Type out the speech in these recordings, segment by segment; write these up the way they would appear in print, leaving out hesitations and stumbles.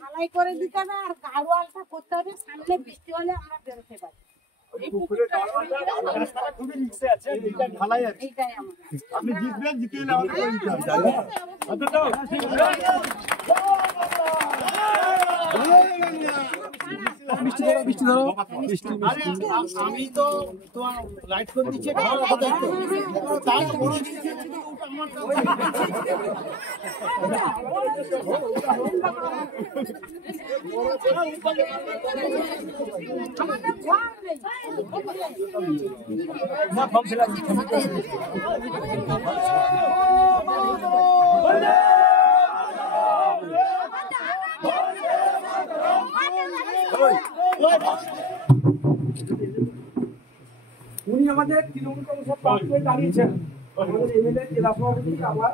ঢালাই করে দিতে হবে আর গাড়োয়ালটা করতে হবে, সামনে বৃষ্টি হলে আমরা বেরোতে পারি। আপনি জিতবেন, জিতে গেলে আমি তো তোমার লাইট করে দিচ্ছি, উনি আমাদের তৃণমূল কংগ্রেসের প্রার্থী দাঁড়িয়েছেন, আমাদের এমএলএ জেলা সভাপতি আবার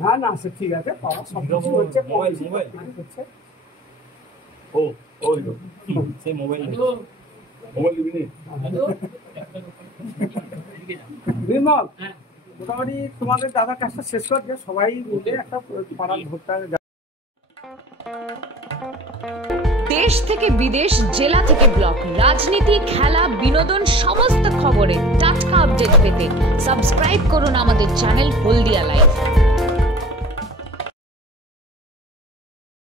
হ্যাঁ না সে ঠিক আছে, সব কিছু হচ্ছে নির্মল। মোটামুটি তোমাদের দাদার কাজটা শেষ করছে, সবাই মিলে একটা পাড়ার ভোটটা। দেশ থেকে বিদেশ, জেলা থেকে ব্লক, রাজনীতি, খেলা, বিনোদন সমস্ত খবরে টাটকা আপডেট পেতে সাবস্ক্রাইব করুন আমাদের চ্যানেল হলদিয়া লাইভ।